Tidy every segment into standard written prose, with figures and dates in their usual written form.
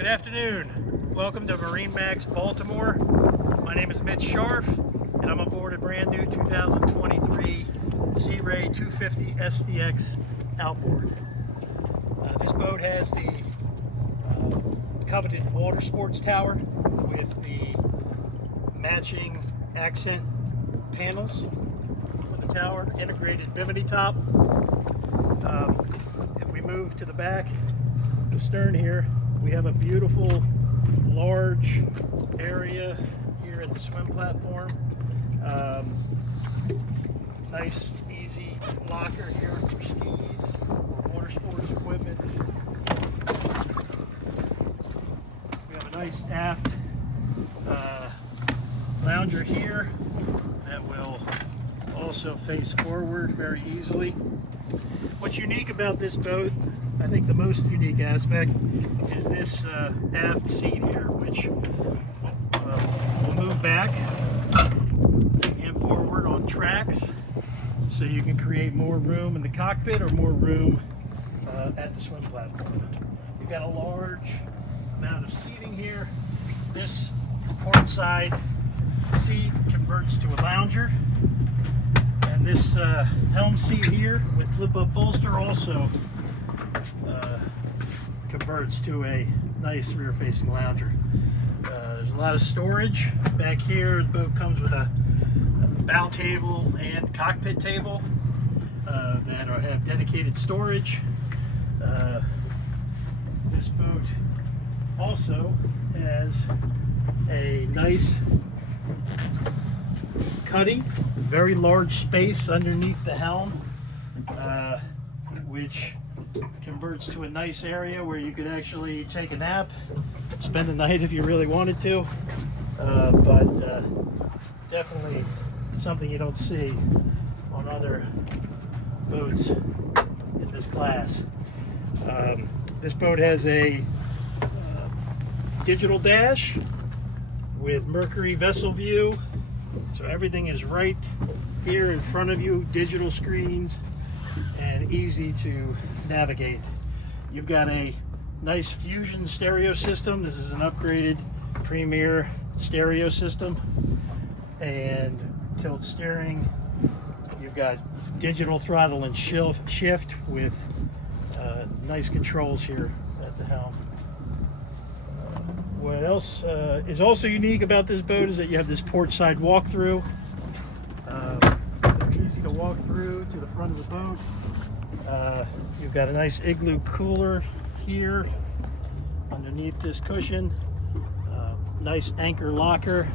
Good afternoon. Welcome to MarineMax Baltimore. My name is Mitch Scharf, and I'm aboard a brand new 2023 Sea Ray 250 SDX Outboard. This boat has the coveted water sports tower with the matching accent panels for the tower, integrated bimini top. If we move to the back, the stern here, we have a beautiful large area here at the swim platform. Nice easy locker here for skis, water sports equipment. We have a nice aft lounger here that will also face forward very easily. What's unique about this boat, I think the most unique aspect, is this aft seat here, which will move back and forward on tracks, so you can create more room in the cockpit or more room at the swim platform. You've got a large amount of seating here. This port side seat converts to a lounger, and this helm seat here with flip-up bolster also converts to a nice rear-facing lounger. There's a lot of storage back here. The boat comes with a bow table and cockpit table that have dedicated storage. This boat also has a nice cuddy, very large space underneath the helm, which converts to a nice area where you could actually take a nap, spend the night if you really wanted to, but definitely something you don't see on other boats in this class. This boat has a digital dash with Mercury vessel view, so everything is right here in front of you, digital screens, and easy to navigate. You've got a nice Fusion stereo system. This is an upgraded premier stereo system, and tilt steering. You've got digital throttle and shift with nice controls here at the helm. What else is also unique about this boat is that you have this port side walkthrough. They're easy to walk through to the front of the boat. You've got a nice igloo cooler here underneath this cushion. Nice anchor locker.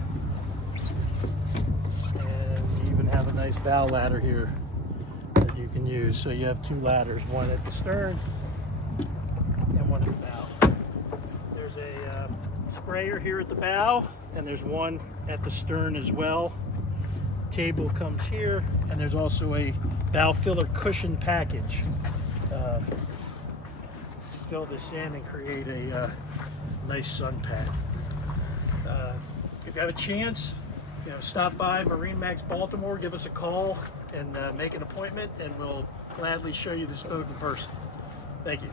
And you even have a nice bow ladder here that you can use. So you have two ladders, one at the stern and one at the bow. There's a sprayer here at the bow, and there's one at the stern as well. Table comes here, and there's also a bow filler cushion package. Fill this in and create a nice sun pad. If you have a chance, stop by MarineMax Baltimore, give us a call, and make an appointment, and we'll gladly show you this boat in person. Thank you.